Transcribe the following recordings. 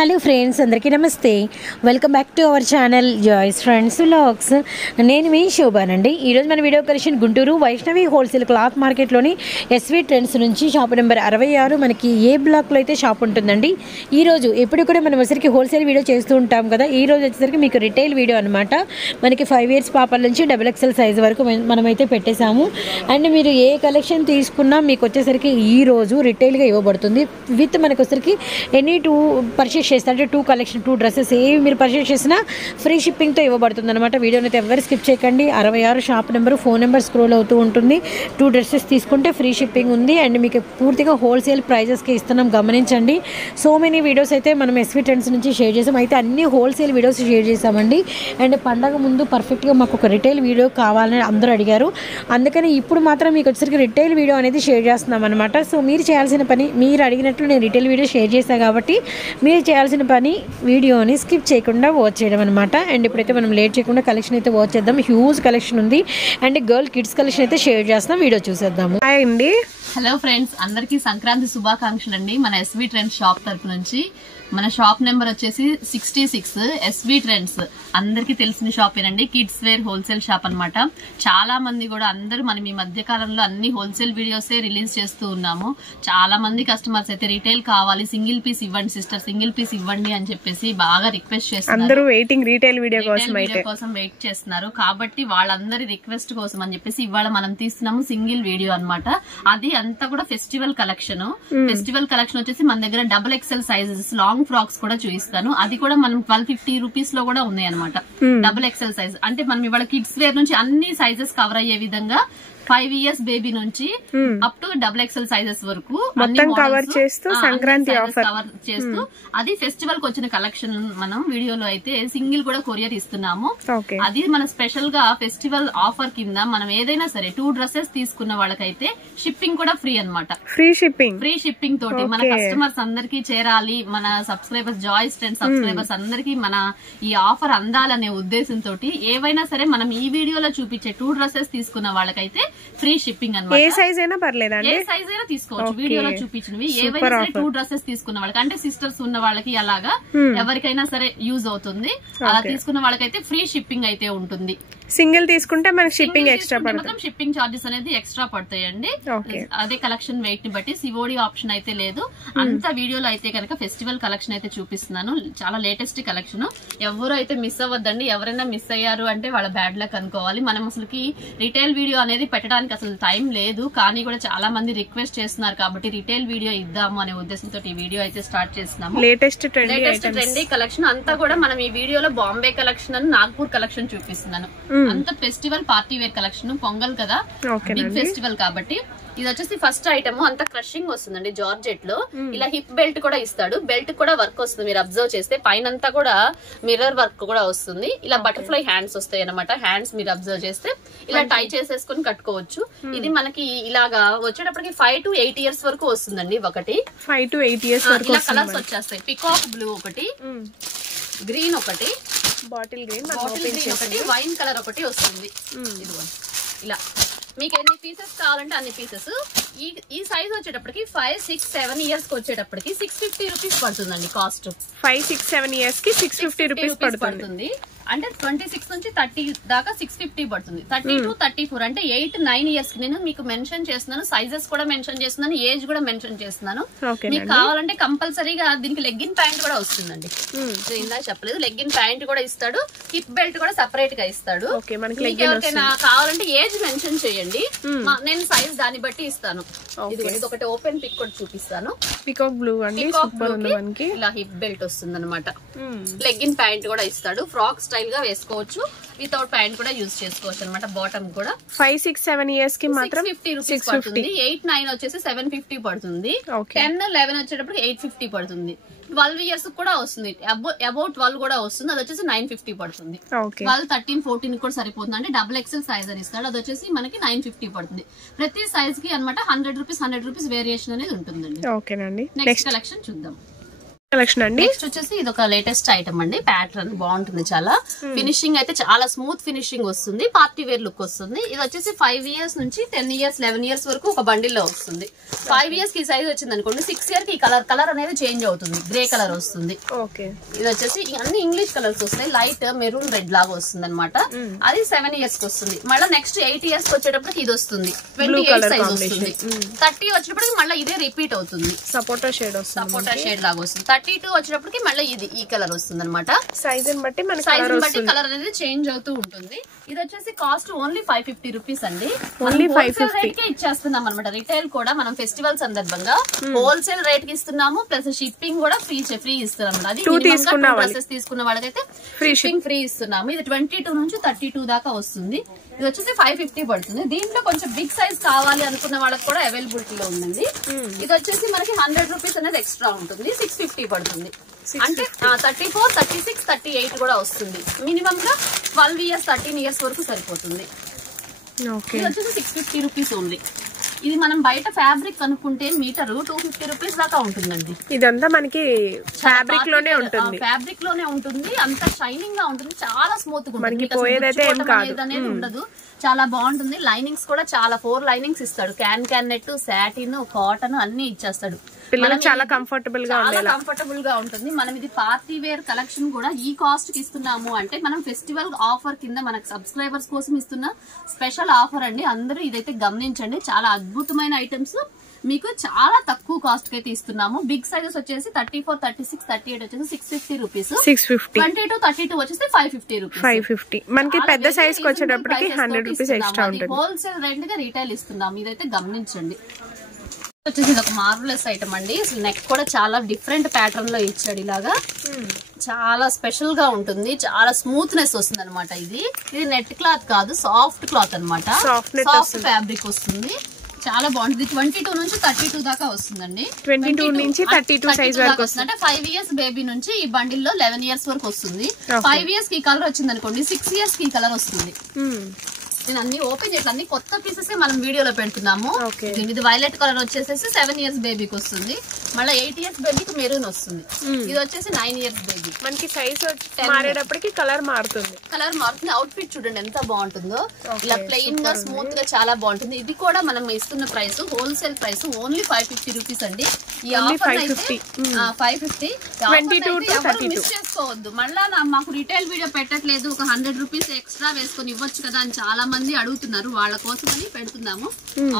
Hello friends, అందరికీ నమస్తే. Welcome back to our channel Joys Friends Vlogs. నేను మీ శోభానండి. ఈరోజు మన video collection Guntur Vaishnavi wholesale cloth మార్కెట్లోని ఎస్వి ట్రెండ్స్ నుంచి షాప్ నెంబర్ 66 మనకి ఏ బ్లాక్లో అయితే షాప్ ఉంటుందండి. ఈరోజు ఎప్పుడు కూడా మనం వచ్చేసరికి హోల్సేల్ వీడియో చేస్తూ ఉంటాం కదా. ఈ రోజు వచ్చేసరికి మీకు రిటైల్ వీడియో అనమాట. మనకి 5 years పాపల నుంచి XXL సైజ్ వరకు మనమైతే పెట్టేశాము. అండ్ మీరు ఏ కలెక్షన్ తీసుకున్నా మీకు వచ్చేసరికి ఈరోజు రిటైల్గా ఇవ్వబడుతుంది. విత్ మనకి వచ్చేసరికి ఎనీ 2 పర్చేస్ చేస్తే అంటే 2 కలెక్షన్ 2 డ్రెస్సెస్ ఏవి మీరు పర్చేస్ చేసినా ఫ్రీ షిప్పింగ్తో ఇవ్వబడుతుంది అనమాట. వీడియోని అయితే ఎవరు స్కిప్ చేయకండి. 66 shop number, phone number scroll అవుతూ ఉంటుంది. 2 డ్రెస్సెస్ తీసుకుంటే ఫ్రీ షిప్పింగ్ ఉంది. అండ్ మీకు పూర్తిగా హోల్సేల్ ప్రైజెస్కి ఇస్తున్నాం, గమనించండి. సో మెనీ వీడియోస్ అయితే మనం ఎస్వి ట్రెండ్స్ నుంచి షేర్ చేసాం. అయితే అన్ని హోల్సేల్ వీడియోస్ షేర్ చేసామండి. అండ్ పండగ ముందు పర్ఫెక్ట్గా మాకు ఒక రిటైల్ వీడియో కావాలని అందరూ అడిగారు. అందుకని ఇప్పుడు మాత్రం మీకు వచ్చేసరికి రిటైల్ వీడియో అనేది షేర్ చేస్తున్నాం అనమాట. సో మీరు చేయాల్సిన పని, మీరు అడిగినట్లు నేను రిటైల్ వీడియో షేర్ చేశాను కాబట్టి మీరు చేయాల్సిన పని వీడియోని స్కిప్ చేయకుండా వాచ్ చేయడం అనమాట. అండ్ ఇప్పుడైతే మనం లేట్ చేయకుండా కలెక్షన్ అయితే వాచ్ చేద్దాం. హ్యూజ్ కలెక్షన్ ఉంది. అండ్ గర్ల్ కిడ్స్ కలెక్షన్ అయితే షేర్ చేస్తాం. వీడియో చూసేద్దాము. హాయ్ అండి. హలో ఫ్రెండ్స్, అందరికీ సంక్రాంతి శుభాకాంక్షలు అండి. మన ఎస్వి ట్రెండ్స్ షాప్ తరపు నుంచి. మన షాప్ నెంబర్ వచ్చేసి 66 ఎస్వి ట్రెండ్స్. అందరికీ తెలిసిన షాపేనండి. కిడ్స్ వేర్ హోల్సేల్ షాప్ అన్నమాట. చాలా మంది కూడా అందరూ మనం ఈ మధ్య కాలంలో అన్ని హోల్సేల్ వీడియోసే రిలీజ్ చేస్తూ ఉన్నాము. చాలా మంది కస్టమర్స్ అయితే రిటైల్ కావాలి, సింగిల్ పీస్ ఇవ్వండి సిస్టర్, సింగిల్ పీస్ ఇవ్వండి అని చెప్పేసి బాగా రిక్వెస్ట్ చేస్తున్నారు. అందరూ వెయిటింగ్ రిటైల్ వీడియో కోసం వెయిట్ చేస్తున్నారు. కాబట్టి వాళ్ళందరి రిక్వెస్ట్ కోసం అని చెప్పేసి ఇవాళ మనం తీస్తున్నాము సింగిల్ వీడియో అన్నమాట. అది అంతా కూడా ఫెస్టివల్ కలెక్షన్. ఫెస్టివల్ కలెక్షన్ వచ్చేసి మన దగ్గర XXL సైజెస్ లాంగ్ ఫ్రాక్స్ కూడా చూపిస్తాను. అది కూడా మనం 1250 రూపీస్ లో కూడా ఉన్నాయి అనమాట. XXL సైజ్ అంటే మనం ఇవాళ కిడ్స్ వేర్ నుంచి అన్ని సైజెస్ కవర్ అయ్యే విధంగా 5 years బేబీ నుంచి అప్ టు XXL సైజెస్ వరకు కవర్ చేస్తూ సంక్రాంతి ఆఫర్ కవర్ చేస్తూ అది ఫెస్టివల్ కి వచ్చిన కలెక్షన్ మనం వీడియోలో అయితే సింగిల్ కూడా కొరియర్ ఇస్తున్నాము. అది మన స్పెషల్ గా ఫెస్టివల్ ఆఫర్ కింద మనం ఏదైనా సరే 2 డ్రెస్సెస్ తీసుకున్న వాళ్ళకైతే షిప్పింగ్ కూడా ఫ్రీ అనమాట. ఫ్రీ షిప్పింగ్ తోటి మన కస్టమర్స్ అందరికీ చేరాలి, మన సబ్స్క్రైబర్స్ జాయ్స్ ట్రెండ్స్ సబ్స్క్రైబర్స్ అందరికీ మన ఈ ఆఫర్ అందాలనే ఉద్దేశంతో ఏవైనా సరే మనం ఈ వీడియోలో చూపించే 2 డ్రెస్సెస్ తీసుకున్న వాళ్ళకైతే ఫ్రీ షిప్పింగ్ అన్నమాట. ఏ సైజ్ అయినా పర్లేదండి, ఏ సైజ్ అయినా తీసుకోవచ్చు. వీడియోలో చూపించినవి ఏవైనా సరే 2 డ్రెస్సెస్ తీసుకున్న వాళ్ళకి అంటే సిస్టర్స్ ఉన్న వాళ్ళకి అలాగా ఎవరికైనా సరే యూజ్ అవుతుంది. అలా తీసుకున్న వాళ్ళకైతే ఫ్రీ షిప్పింగ్ అయితే ఉంటుంది. సింగిల్ తీసుకుంటే మనకి షిప్పింగ్ ఎక్స్ట్రా పడుతుంది. షిప్పింగ్ చార్జెస్ అనేది ఎక్స్ట్రా పడతాయండి. అదే కలెక్షన్ వెయిట్ ని బట్టి సిఓడి ఆప్షన్ అయితే లేదు. అంత వీడియోలో అయితే కనుక ఫెస్టివల్ కలెక్షన్ అయితే చూపిస్తున్నాను. చాలా లేటెస్ట్ కలెక్షన్. ఎవరు అయితే మిస్ అవ్వద్దండి. ఎవరైనా మిస్ అయ్యారు అంటే వాళ్ళ బ్యాడ్ లక్ అనుకోవాలి. మనం అసలుకి రిటైల్ వీడియో అనేది పెట్టడానికి అసలు టైం లేదు, కానీ కూడా చాలా మంది రిక్వెస్ట్ చేస్తున్నారు కాబట్టి రిటైల్ వీడియో ఇద్దాము అనే ఉద్దేశంతో ఈ వీడియో అయితే స్టార్ట్ చేస్తున్నాము. లేటెస్ట్ ట్రెండీ కలెక్షన్ అంతా కూడా మనం ఈ వీడియోలో బాంబే కలెక్షన్ అని నాగ్పూర్ కలెక్షన్ చూపిస్తున్నాను. అంత festival party wear collection. Pongal కదా, బిగ్ ఫెస్టివల్ కాబట్టి. ఇది వచ్చేసి ఫస్ట్ ఐటమ్ అంతా క్రషింగ్ వస్తుందండి జార్జెట్ లో. ఇలా హిప్ బెల్ట్ కూడా ఇస్తాడు. బెల్ట్ కూడా వర్క్ వస్తుంది. మీరు అబ్జర్వ్ చేస్తే పైన కూడా మిర్రర్ వర్క్ కూడా వస్తుంది. ఇలా బటర్ఫ్లై హ్యాండ్స్ వస్తాయి అనమాట. హ్యాండ్స్ మీరు అబ్జర్వ్ చేస్తే ఇలా టై చేసేసుకుని కట్టుకోవచ్చు. ఇది మనకి ఇలాగా వచ్చేటప్పటికి 5 to 8 years వరకు వస్తుందండి. ఒకటి 5 to 8 years వరకు ఇలా కలర్స్ వచ్చేస్తాయి. పికాక్ బ్లూ ఒకటి, గ్రీన్ ఒకటి, బాటిల్ గ్రీన్ ఒకటి, వైన్ కలర్ ఒకటి వస్తుంది. ఇలా మీకు ఎన్ని పీసెస్ కావాలంటే అన్ని పీసెస్. ఈ సైజ్ వచ్చేటప్పటికి 5, 6, 7 years కి వచ్చేటప్పటికి 650 రూపీస్ పడుతుందండి కాస్ట్. 5, 6, 7 years కి 650 రూపీస్ పడుతుంది. అంటే 26 నుంచి 30 దాకా 650 పడుతుంది. 30 to 34 అంటే 8, 9 years కి నేను మీకు మెన్షన్ చేస్తున్నాను. సైజెస్ కూడా మెన్షన్ చేస్తున్నాను, ఏజ్ కూడా మెన్షన్ చేస్తున్నాను. మీకు కావాలంటే కంపల్సరీగా దీనికి లెగ్గిన్ ప్యాంట్ కూడా వస్తుందండి. ఇందాక చెప్పలేదు, లెగ్గిన్ ప్యాంట్ కూడా ఇస్తాడు. హిప్ బెల్ట్ కూడా సెపరేట్ గా ఇస్తాడు. ఎవరికైనా కావాలంటే ఏజ్ మెన్షన్ చేయండి, నేను సైజ్ దాన్ని బట్టి ఇస్తాను. ఇది ఒకటి ఓపెన్ పిక్ కూడా చూపిస్తాను. పికాక్ బ్లూ అండి, సూపర్ ఉంది. మనకి ఇలా హిప్ బెల్ట్ వస్తుంది అనమాట. లెగ్గిన్ ప్యాంట్ కూడా ఇస్తాడు. ఫ్రాక్ స్టైల్ గా వేసుకోవచ్చు. వితౌట్ ప్యాంట్ కూడా యూజ్ చేసుకోవచ్చు అనమాట. బాటమ్ కూడా 5, 6, 7 years కి మాత్రం 650 రూపీస్ పడుతుంది. 8, 9 వచ్చేసి 750 పడుతుంది. 10, 11 వచ్చేటప్పుడు 850 పడుతుంది. 12 years కూడా వస్తుంది. అబౌట్ 12 కూడా వస్తుంది. అది వచ్చేసి 950 పడుతుంది. 12, 13, 14 కూడా సరిపోతుంది. అంటే XXL సైజ్ అని ఇస్తాడు. అది వచ్చేసి మనకి 950 పడుతుంది. ప్రతి సైజ్ కి అనమాట 100 రూపీస్ వేరియేషన్ అనేది ఉంటుందండి. ఓకేనండి. నెక్స్ట్ కలెక్షన్ చూద్దాం. కలెక్షన్ అండి. నెక్స్ట్ వచ్చేసి ఇది ఒక లేటెస్ట్ ఐటమ్ అండి. ప్యాటర్న్ బాగుంటుంది చాలా. ఫినిషింగ్ అయితే చాలా స్మూత్ ఫినిషింగ్ వస్తుంది. పార్టీ వేర్ లుక్ వస్తుంది. ఇది వచ్చేసి 5 years నుంచి 10 years 11 years వరకు ఒక బండిల్ లో వస్తుంది. 5 years కి సైజ్ వచ్చింది అనుకోండి, 6 years కి కలర్ అనేది చేంజ్ అవుతుంది. గ్రే కలర్ వస్తుంది. ఇది వచ్చేసి అన్ని ఇంగ్లీష్ కలర్స్ వస్తాయి. లైట్ మెరూన్ రెడ్ లాగా వస్తుంది అనమాట. అది 7 years కి వస్తుంది. మళ్ళీ నెక్స్ట్ 8 years కి వచ్చేటప్పటికి ఇది వస్తుంది. 28 సైజ్ వస్తుంది. 30 వచ్చేటప్పటికి మళ్ళీ ఇదే రిపీట్ అవుతుంది. సపోటా షేడ్ లాగా వస్తుంది. 32 వచ్చేటప్పటికి మళ్ళీ ఇది ఈ కలర్ వస్తుంది అనమాట. సైజ్ బట్టి కలర్ అనేది చేంజ్ అవుతూ ఉంటుంది. ఇది వచ్చేసి కాస్ట్ ఓన్లీ 550 రూపీస్ అండి. ఇచ్చేస్తున్నాం అనమాట. రిటైల్ కూడా మనం ఫెస్టివల్ సందర్భంగా హోల్సేల్ రేట్ కి ఇస్తున్నాము. ప్లస్ షిప్పింగ్ కూడా ఫ్రీ ఇస్తున్నాం. అది డ్రెస్సెస్ తీసుకున్న వాళ్ళకైతే షిప్పింగ్ ఫ్రీ ఇస్తున్నాము. ఇది 22 నుంచి 32 దాకా వస్తుంది. ఇది వచ్చేసి 550 పడుతుంది. దీంట్లో కొంచెం బిగ్ సైజ్ కావాలి అనుకున్న వాళ్ళకి కూడా అవైలబిలిటీలో ఉందండి. ఇది వచ్చేసి మనకి 100 రూపీస్ అనేది ఎక్స్ట్రా ఉంటుంది. 650 పడుతుంది. అంటే 34, 36, 38 కూడా వస్తుంది. మినిమం గా 12 years 13 years వరకు సరిపోతుంది. ఇది వచ్చేసి 650 రూపీస్ ఓన్లీ. ఇది మనం బయట ఫ్యాబ్రిక్ అనుకుంటే మీటర్ 250 రూపీస్ దాకా ఉంటుందండి. ఇదంతా మనకి ఫ్యాబ్రిక్ లోనే ఉంటుంది. అంత షైనింగ్ గా ఉంటుంది. చాలా స్మూత్ గా ఉంటుంది. ఉండదు. చాలా బాగుంటుంది. లైనింగ్స్ కూడా చాలా 4 లైనింగ్స్ ఇస్తాడు. క్యాన్ నెట్, సాటిన్, కాటన్ అన్ని ఇచ్చేస్తాడు. చాలా కంఫర్టబుల్ గా ఉంటుంది. మనం ఇది పార్టీ వేర్ కలెక్షన్ కూడా ఈ కాస్ట్ కి ఇస్తున్నాము అంటే మనం ఫెస్టివల్ ఆఫర్ కింద మనకు సబ్స్క్రైబర్స్ కోసం ఇస్తున్న స్పెషల్ ఆఫర్ అండి. అందరూ ఇదైతే గమనించండి. చాలా అద్భుతమైన ఐటమ్స్ మీకు చాలా తక్కువ కాస్ట్ కి అయితే ఇస్తున్నాము. బిగ్ సైజెస్ వచ్చేసి 34, 36, 38 వచ్చేసి 650 రూపీస్. 22, 32 వచ్చేసి 550 రూపీస్. 550 మనకి పెద్ద సైజ్ కి వచ్చేటప్పటికి 100 రూపీస్ ఎక్స్ట్రా ఉంటుంది. హోల్సేల్ రేట్ గా రీటైల్ ఇస్తున్నాము. ఇదైతే గమనించండి. వచ్చేసి ఇది ఒక మార్వెలస్ ఐటమ్ అండి. అసలు నెక్ కూడా చాలా డిఫరెంట్ ప్యాటర్న్ లో ఇచ్చాడు. ఇలాగా చాలా స్పెషల్ గా ఉంటుంది. చాలా స్మూత్నెస్ వస్తుంది అనమాట. ఇది నెట్ క్లాత్ కాదు, సాఫ్ట్ క్లాత్ అనమాట. సాఫ్ట్ ఫ్యాబ్రిక్ వస్తుంది. చాలా బాగుంటుంది. 22 నుంచి 32 దాకా వస్తుందండి. 22 నుంచి 32 సైజ్ వరకు వస్తుంది. అంటే 5 years బేబీ నుంచి ఈ బండిల్ లో 11 years వరకు వస్తుంది. 5 years కి కలర్ వచ్చింది అనుకోండి, 6 years కి కలర్ వస్తుంది. నేను అన్ని ఓపెన్ చేసి అన్ని కొత్త పీసెస్ మనం వీడియోలో పెడుతున్నాము. ఇది వైలెట్ కలర్ వచ్చేసి 7 years బేబీకి వస్తుంది. మళ్ళీ 8 years బేబీకి మెరూన్ వస్తుంది. ఇది వచ్చేసి 9 years బేబీ. మనకి సైజ్ మారేటప్పటికి కలర్ మారుతుంది. అవుట్ ఫిట్ చూడండి ఎంత బాగుంటుందో. ఇలా ప్లెయిన్ గా స్మూత్ గా చాలా బాగుంటుంది. ఇది కూడా మనం ఇస్తున్న price wholesale price only 550 rupees అండి. ఈ ఆఫర్ అయితే 550. మిస్ చేసుకోవద్దు. మళ్ళా మాకు రిటైల్ వీడియో పెట్టట్లేదు, ఒక 100 రూపీస్ ఎక్స్ట్రా వేసుకొని ఇవ్వచ్చు కదా అని చాలా మంది అడుగుతున్నారు. వాళ్ళ కోసమని పెడుతున్నాము.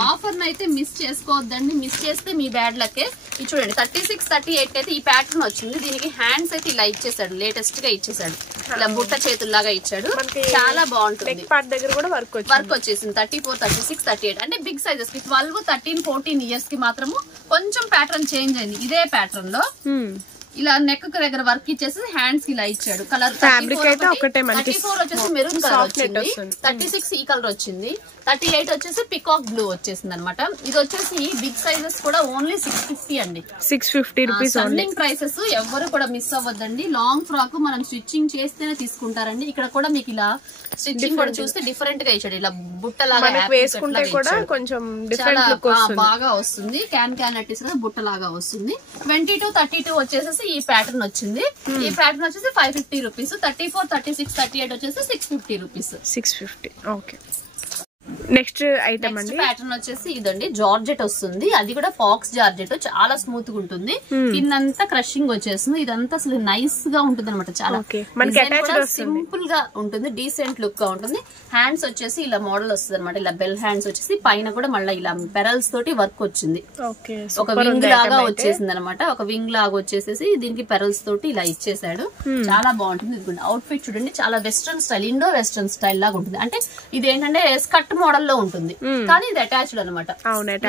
ఆఫర్ అయితే మిస్ చేసుకోవద్దండి. మిస్ చేస్తే మీ బ్యాడ్ లకే. ఇది చూడండి 36, 38 అయితే ఈ ప్యాటర్న్ వచ్చింది. దీనికి హ్యాండ్స్ అయితే ఇలా ఇచ్చేసాడు. లేటెస్ట్ గా ఇచ్చేసాడు. ఇలా బుట్ట చేతుల్లాగా ఇచ్చాడు. చాలా బాగుంటుంది. వర్క్ వచ్చేసింది. 34, 36, 38 అంటే బిగ్ సైజెస్ కి 12, 13, 14 years కి మాత్రము కొంచెం ప్యాటర్న్ చేంజ్ అయింది. ఇదే ప్యాటర్న్ లో ఇలా నెక్ దగ్గర వర్క్ ఇచ్చేసి హ్యాండ్స్ ఇలా ఇచ్చాడు. కలర్ ఫ్యాబ్రిక్ అయితే ఒకటే మనకి 34 వచ్చేసి మెరూన్ కలర్ వచ్చింది. 36 ఈ కలర్ వచ్చింది. 38 వచ్చేసి పికాక్ బ్లూ వచ్చేసింది అనమాట. ఇది వచ్చేసి బిగ్ సైజెస్ కూడా ఓన్లీ 650 అండి. 650 రూపీస్. రన్నింగ్ ప్రైసెస్ ఎవరు కూడా మిస్ అవ్వద్దండి. లాంగ్ ఫ్రాక్ మనం స్టిచ్చింగ్ చేస్తేనే తీసుకుంటారండి. ఇక్కడ కూడా మీకు ఇలా స్టిచ్చింగ్ కూడా చూస్తే డిఫరెంట్ గా ఇచ్చాడు. ఇలా బుట్టలాగా వేసుకుంటే కూడా కొంచెం డిఫరెంట్ లుక్ వస్తుంది. బాగా వస్తుంది. క్యాన్ అట్టిస్ బుట్టలాగా వస్తుంది. 22, 32 వచ్చేసి ఈ ప్యాటర్న్ వచ్చింది. ఈ ప్యాటర్న్ వచ్చేసి 550 రూపీస్. 34, 36, 38 వచ్చేసి 650 రూపీస్. 650. ఓకే. నెక్స్ట్ ఐటమ్ అండి. ప్యాటర్న్ వచ్చేసి ఇదండి జార్జెట్ వస్తుంది. అది కూడా ఫాక్స్ జార్జెట్. చాలా స్మూత్ గా ఉంటుంది. కిందంతా క్రషింగ్ వచ్చేస్తుంది. ఇదంతా అసలు నైస్ గా ఉంటుంది అనమాట. చాలా సింపుల్ గా ఉంటుంది. డీసెంట్ లుక్ గా ఉంటుంది. హ్యాండ్స్ వచ్చేసి ఇలా మోడల్ వస్తుంది అనమాట. ఇలా బెల్ హ్యాండ్స్ వచ్చేసి పైన కూడా మళ్ళీ ఇలా పెరల్స్ తోటి వర్క్ వచ్చింది. ఒక వింగ్ లాగా వచ్చేసింది అనమాట. ఒక వింగ్ లాగా వచ్చేసేసి దీనికి పెరల్స్ తోటి ఇలా ఇచ్చేసాడు. చాలా బాగుంటుంది. ఇది అవుట్ ఫిట్ చూడండి. చాలా western style, Indo western style లాగా ఉంటుంది. అంటే ఇది ఏంటంటే స్కర్ట్ మోడల్ లో ఉంటుంది, కానీ ఇది అటాచ్డ్ అనమాట.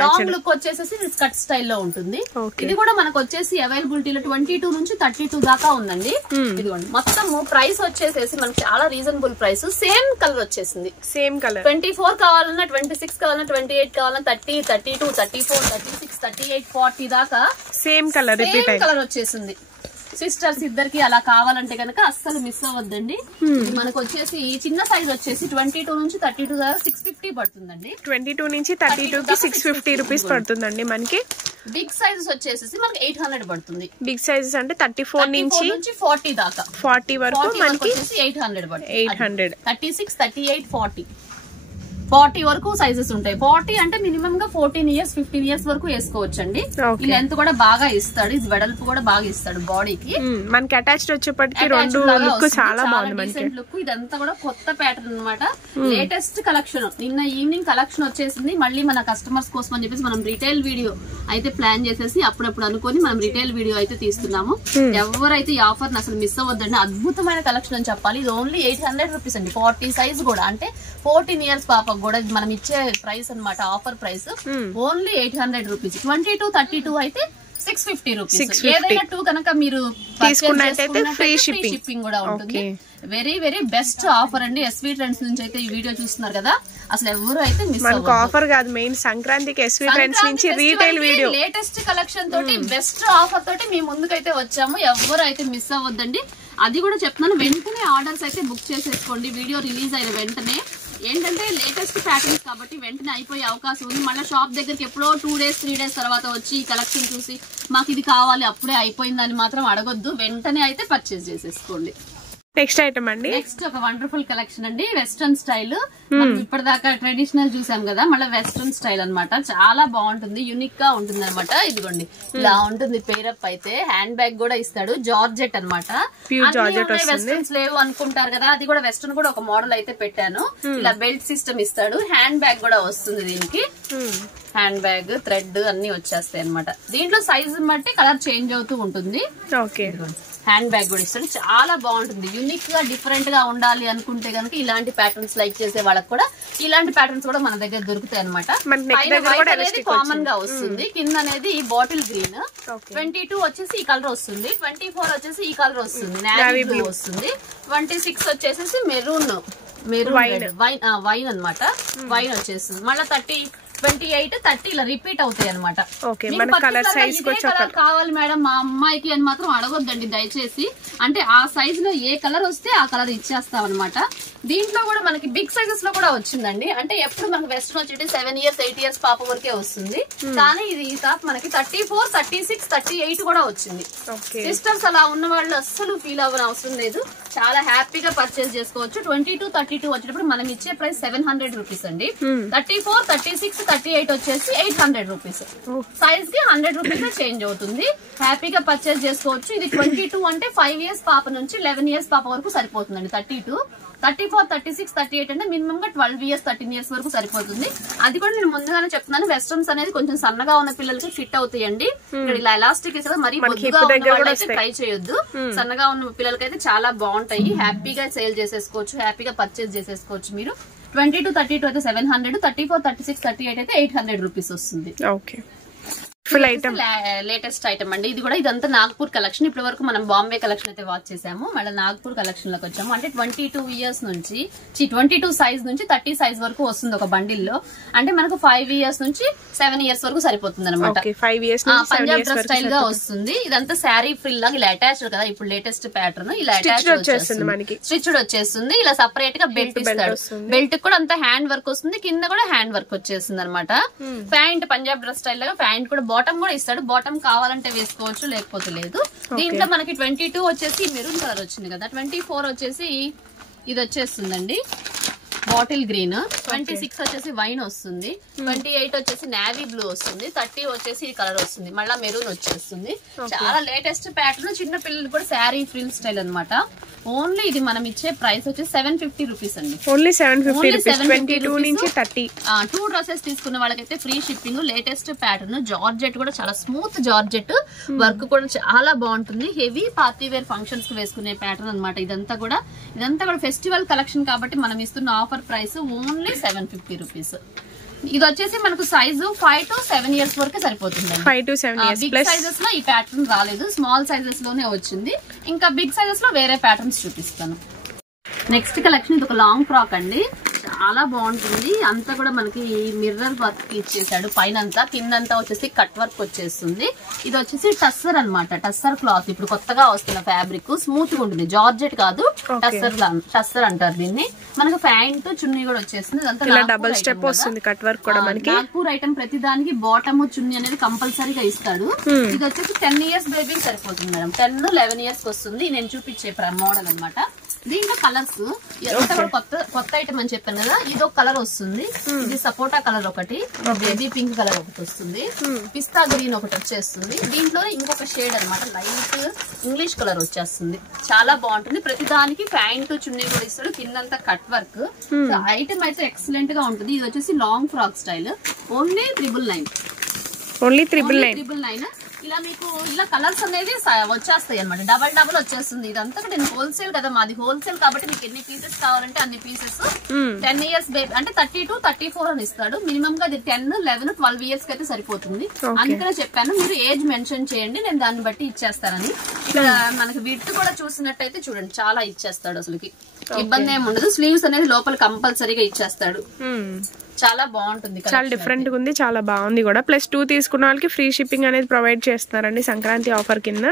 లాంగ్ లుక్ వచ్చేసి స్కర్ట్ స్టైల్లో ఉంటుంది. ఇది కూడా మనకు వచ్చేసి అవైలబిలిటీలో 22 నుంచి 32 దాకా ఉందండి. ఇదిగోండి మొత్తం ప్రైస్ వచ్చేసేసి మనకి చాలా రీజనబుల్ ప్రైస్. సేమ్ కలర్ వచ్చేసింది. సేమ్ కలర్ 24 కావాలన్నా, 26 కావాలన్నా, 28 కావాలన్నా, 30, 32, 34, 36, 38, 40 దాకా సేమ్ కలర్ వచ్చేసింది. సిస్టర్స్ ఇద్దరికి అలా కావాలంటే కనుక అస్సలు మిస్ అవ్వద్దండి. మనకు వచ్చేసి చిన్న సైజ్ వచ్చేసి 22 నుంచి 32 దాకా 650 పడుతుందండి. 22 నుంచి 32 కి 650 రూపీస్ పడుతుందండి మనకి. బిగ్ సైజెస్ వచ్చేసి మనకి 800 పడుతుంది. బిగ్ సైజెస్ అంటే 34 నుంచి 40 దాకా 40 వరకు మనకి 800 పడుతుంది. 800 36, 38, 40 వరకు సైజెస్ ఉంటాయి. 40 అంటే మినిమం గా 14 ఇయర్స్ 15 ఇయర్స్ వరకు వేసుకోవచ్చండి. ఈ లెంత్ కూడా బాగా ఇస్తాడు, ఇది వెడల్పు కూడా బాగా ఇస్తాడు బాడీకి. మనకి అటాచ్డ్ వచ్చేప్పటికి రెండు లుక్ చాలా బాగుంది. మనకి లుక్ ఇదంతా కూడా కొత్త ప్యాటర్న్ అన్నమాట. లేటెస్ట్ కలెక్షన్ నిన్న ఈవినింగ్ కలెక్షన్ వచ్చేసింది. మళ్ళీ మన కస్టమర్స్ కోసం అని చెప్పేసి మనం రిటైల్ వీడియో అయితే ప్లాన్ చేసేసి అప్పుడప్పుడు అనుకొని మనం రిటైల్ వీడియో అయితే తీస్తున్నాము. ఎవరైతే ఈ ఆఫర్ అసలు మిస్ అవ్వద్దండి. అద్భుతమైన కలెక్షన్ అని చెప్పాలి. ఇది ఓన్లీ 800 రూపీస్ అండి. 40 సైజ్ కూడా అంటే 14 ఇయర్స్ పాప కూడా మనం ఇచ్చే ప్రైస్ అన్నమాట. Offer price only 800 rupees. 22, 32 అయితే 650 రూపీస్. ఏదైనా 2 కనుక మీరు తీసుకున్నట్టయితే ఫ్రీ షిప్పింగ్ కూడా ఉంటుంది. వెరీ వెరీ బెస్ట్ ఆఫర్ అండి. ఎస్వీ ట్రెండ్స్ నుంచి అయితే ఈ వీడియో చూస్తున్నారు కదా, అసలు ఎవరు అయితే మిస్ అవ్వరు. ఆఫర్ కాదు, మెయిన్ సంక్రాంతికి ఎస్వీ ట్రెండ్స్ నుంచి రీటైల్ వీడియో లేటెస్ట్ కలెక్షన్ తోటి బెస్ట్ ఆఫర్ తోటి మీ ముందుకైతే వచ్చాము. ఎవరు అయితే మిస్ అవ్వద్దండి. అది కూడా చెప్తున్నాను, వెంటనే ఆర్డర్స్ అయితే బుక్ చేసేసుకోండి. వీడియో రిలీజ్ అయిన వెంటనే. ఏంటంటే లేటెస్ట్ ప్యాటర్న్స్ కాబట్టి వెంటనే అయిపోయే అవకాశం ఉంది. మళ్ళీ షాప్ దగ్గరికి ఎప్పుడో 2 days 3 days తర్వాత వచ్చి ఈ కలెక్షన్ చూసి మాకు ఇది కావాలి అప్పుడే అయిపోయిందని మాత్రం అడగొద్దు. వెంటనే అయితే పర్చేస్ చేసేసుకోండి. నెక్స్ట్ ఐటమ్ అండి. నెక్స్ట్ ఒక వండర్ఫుల్ కలెక్షన్ అండి. Western style. మనం ఇప్పటిదాకా ట్రెడిషనల్ చూసాం కదా, మళ్ళీ వెస్ట్రన్ స్టైల్ అన్నమాట. చాలా బాగుంటుంది, యూనిక్ గా ఉంటుంది అనమాట. ఇదిగోండి ఇలా ఉంటుంది. పేరప్ అయితే హ్యాండ్ బ్యాగ్ కూడా ఇస్తాడు. జార్జెట్ అనమాట. వెస్ట్రన్స్ లేవు అనుకుంటారు కదా, అది కూడా వెస్ట్రన్ కూడా ఒక మోడల్ అయితే పెట్టాను. ఇలా బెల్ట్ సిస్టమ్ ఇస్తాడు. హ్యాండ్ బ్యాగ్ కూడా వస్తుంది దీనికి. హ్యాండ్ బ్యాగ్ థ్రెడ్ అన్ని వచ్చేస్తాయి అనమాట. దీంట్లో సైజ్ బట్టి కలర్ చేంజ్ అవుతూ ఉంటుంది. ఓకే, హ్యాండ్ బ్యాగ్ కూడా ఇస్తాడు. చాలా బాగుంటుంది. యూనిక్ గా డిఫరెంట్ గా ఉండాలి అనుకుంటే కనుక ఇలాంటి ప్యాటర్న్స్ లైక్ చేసే వాళ్ళకి కూడా ఇలాంటి ప్యాటర్న్స్ కూడా మన దగ్గర దొరుకుతాయి అనమాట. కామన్ గా వస్తుంది. కింద అనేది బాటిల్ గ్రీన్. 22 వచ్చేసి ఈ కలర్ వస్తుంది. 24 వచ్చేసి ఈ కలర్ వస్తుంది. నేవీ బ్లూ వస్తుంది. 26 వచ్చేసి మెరూన్ వైన్ అన్నమాట. వైన్ వచ్చేస్తుంది. మళ్ళీ 28, 30 ఇలా రిపీట్ అవుతాయి అనమాట. కావాలి మేడం మా అమ్మాయికి అని మాత్రం అడగొద్దండి దయచేసి. అంటే ఆ సైజ్ లో ఏ కలర్ వస్తే ఆ కలర్ ఇచ్చేస్తాం అనమాట. దీంట్లో కూడా మనకి బిగ్ సైజెస్ లో కూడా వచ్చిందండి. అంటే ఎప్పుడు మనకి వెస్ట్రన్ వచ్చేటి 7 years 8 years పాప వరకే వస్తుంది. కానీ ఇది ఈ టాప్ మనకి 34, 36, 38 కూడా వచ్చింది. సిస్టర్స్ అలా ఉన్న వాళ్ళు అస్సలు ఫీల్ అవ్వని అవసరం లేదు. చాలా హ్యాపీగా పర్చేస్ చేసుకోవచ్చు. 22, 32 వచ్చేటప్పుడు మనం ఇచ్చే ప్రైస్ 700 రూపీస్ అండి. 34, 36, 38 వచ్చేసి 800 రూపీస్. సైజ్ కి 100 రూపీస్ చేంజ్ అవుతుంది. హ్యాపీగా పర్చేస్ చేసుకోవచ్చు. ఇది 22 అంటే 5 years పాప నుంచి 11 years పాప వరకు సరిపోతుందండి. 32, 34, 36, 38 అంటే మినిమం గా 12 years 13 years వరకు సరిపోతుంది. అది కూడా నేను ముందుగానే చెప్తున్నాను. వెస్ట్రన్స్ అనేది కొంచెం సన్నగా ఉన్న పిల్లలకి ఫిట్ అవుతాయండి. ఇక్కడ ఇలా ఎలాస్టిక్ ఇస్తే మరీ బొద్దుగా ఉన్న వాళ్ళైతే ట్రై చేయొద్దు. సన్నగా ఉన్న పిల్లలకైతే చాలా బాగుంటాయి. హ్యాపీగా సేల్ చేసేసుకోవచ్చు, హ్యాపీగా పర్చేస్ చేసేసుకోవచ్చు మీరు. 22, 32 అయితే 700, 34, 36, 38 అయితే 800 రూపీస్ వస్తుంది. ఓకే, లేటెస్ట్ ఐటమ్ అండి. ఇది కూడా ఇదంతా నాగ్పూర్ కలెక్షన్. ఇప్పటి వరకు మనం బాంబే కలెక్షన్ అయితే వాచ్ చేసాము. మళ్ళీ నాగ్పూర్ కలెక్షన్ లోకి వచ్చాము. అంటే 22 years నుంచి 22 సైజ్ నుంచి 30 సైజ్ వరకు వస్తుంది ఒక బండిల్ లో. అంటే మనకు 5 years నుంచి 7 years వరకు సరిపోతుంది అనమాట. పంజాబ్ డ్రెస్ స్టైల్ గా వస్తుంది. ఇదంతా శారీ ఫ్రిల్ లాగా ఇలా అటాచ్డ్ కదా. ఇప్పుడు లేటెస్ట్ ప్యాటర్న్ ఇలా అటాచ్డ్ వచ్చేస్తుంది. స్టిచ్డ్ వచ్చేస్తుంది. ఇలా సపరేట్ గా బెల్ట్ ఇస్తాడు. బెల్ట్ కూడా అంతా హ్యాండ్ వర్క్ వస్తుంది. కింద కూడా హ్యాండ్ వర్క్ వచ్చేస్తుంది అనమాట. ప్యాంట్ పంజాబ్ డ్రెస్ స్టైల్ లాగా ప్యాంట్ కూడా బాటమ్ కూడా ఇస్తాడు. బాటమ్ కావాలంటే వేసుకోవచ్చు, లేకపోతే లేదు. దీంట్లో మనకి 22 వచ్చేసి మెరూన్ కలర్ వచ్చింది కదా. 24 వచ్చేసి ఇది వచ్చేస్తుందండి బాటిల్ గ్రీన్. 26 వచ్చేసి వైన్ వస్తుంది. 28 వచ్చేసి నేవీ బ్లూ వస్తుంది. 30 వచ్చేసి ఈ కలర్ వస్తుంది. మళ్ళీ మెరూన్ వచ్చేస్తుంది. చాలా లేటెస్ట్ ప్యాటర్న్. చిన్న పిల్లలు కూడా శారీ ఫ్రిల్ స్టైల్ అనమాట. ఓన్లీ ఇది మనం ఇచ్చే ప్రైస్ వచ్చి 750 రూపీస్ అండి. Only 750 rupees. 22 నుంచి 30. 2 డ్రెస్సెస్ తీసుకున్న వాళ్ళకైతే free shipping. Latest pattern. Georgette కూడా చాలా స్మూత్ జార్జెట్. వర్క్ కూడా చాలా బాగుంటుంది. హెవీ పార్టీ వేర్ ఫంక్షన్స్ కి వేసుకునే ప్యాటర్న్ అనమాట. ఇదంతా కూడా ఫెస్టివల్ కలెక్షన్ కాబట్టి మనం ఇస్తున్న ఆఫర్ ప్రైస్ ఓన్లీ 750 రూపీస్. ఇది వచ్చేసి మనకు సైజు 5 to 7 years వరకు సరిపోతుంది. 5 to 7 years. బిగ్ సైజెస్ లో ఈ ప్యాటర్న్ రాలేదు. స్మాల్ సైజెస్ లోనే వచ్చింది. ఇంకా బిగ్ సైజెస్ లో వేరే ప్యాటర్న్స్ చూపిస్తాను. నెక్స్ట్ కలెక్షన్ ఇది ఒక లాంగ్ ఫ్రాక్ అండి. చాలా బాగుంటుంది. అంతా కూడా మనకి మిర్రర్ వర్క్ ఇచ్చేసాడు పైన అంతా, కిందంతా వచ్చేసి కట్ వర్క్ వచ్చేస్తుంది. ఇది వచ్చేసి టస్సర్ అన్నమాట, టస్సర్ క్లాత్ ఇప్పుడు కొత్తగా వస్తున్న ఫ్యాబ్రిక్, స్మూత్ గా ఉంటుంది, జార్జెట్ కాదు, టస్సర్ అంటారు దీన్ని. మనకు ప్యాంట్ చున్నీ కూడా వచ్చేస్తుంది. డబుల్ స్టెప్ వస్తుంది కట్ వర్క్ కూడా మనకి. నాగ్పూర్ ఐటమ్ ప్రతి దానికి బాటమ్ చున్నీ అనేది కంపల్సరీగా ఇస్తాడు. ఇది వచ్చేసి 10 years బేబీకి సరిపోతుంది మేడం, 10-11 years వస్తుంది. నేను చూపించే మోడల్ అన్నమాట. దీంట్లో కలర్స్ కొత్త ఐటమ్ అని చెప్పాను కదా, ఇది ఒక కలర్ వస్తుంది, ఇది సపోటా కలర్ ఒకటి, బేబీ పింక్ కలర్ ఒకటి వస్తుంది, పిస్తా గ్రీన్ ఒకటి వచ్చేస్తుంది. దీంట్లో ఇంకొక షేడ్ అన్నమాట, లైట్ ఇంగ్లీష్ కలర్ వచ్చేస్తుంది. చాలా బాగుంటుంది. ప్రతి దానికి ప్యాంటు చున్నీ కూడా ఇస్తాడు, కిందంతా కట్ వర్క్. ఐటమ్ అయితే ఎక్సలెంట్ గా ఉంటుంది. ఇది వచ్చేసి లాంగ్ ఫ్రాక్ స్టైల్, ఓన్లీ 999. ఇలా మీకు ఇలా కలర్స్ అనేది వచ్చేస్తాయి అనమాట, డబల్ వచ్చేస్తుంది. ఇదంతా నేను హోల్సేల్ కదా, మాది హోల్సేల్ కాబట్టి మీకు ఎన్ని పీసెస్ కావాలంటే అన్ని పీసెస్. 10 years బేబీ అంటే 32-34 అని ఇస్తాడు. మినిమం గా అది 10-11-12 years కి అయితే సరిపోతుంది. అందుకనే చెప్పాను మీరు ఏజ్ మెన్షన్ చేయండి, నేను దాన్ని బట్టి ఇచ్చేస్తానని. ఇక్కడ మనకి విడ్త్ కూడా చూసినట్టయితే చూడండి, చాలా ఇచ్చేస్తాడు, అసలుకి ఇబ్బంది ఏమి ఉండదు. స్లీవ్స్ అనేది లోపల కంపల్సరీగా ఇచ్చేస్తాడు. చాలా బాగుంటుంది, చాలా డిఫరెంట్ గా ఉంది, చాలా బాగుంది కూడా. +2 తీసుకున్న వాళ్ళకి ఫ్రీ షిప్పింగ్ అనేది ప్రొవైడ్ చేస్తున్నారండి సంక్రాంతి ఆఫర్ కింద.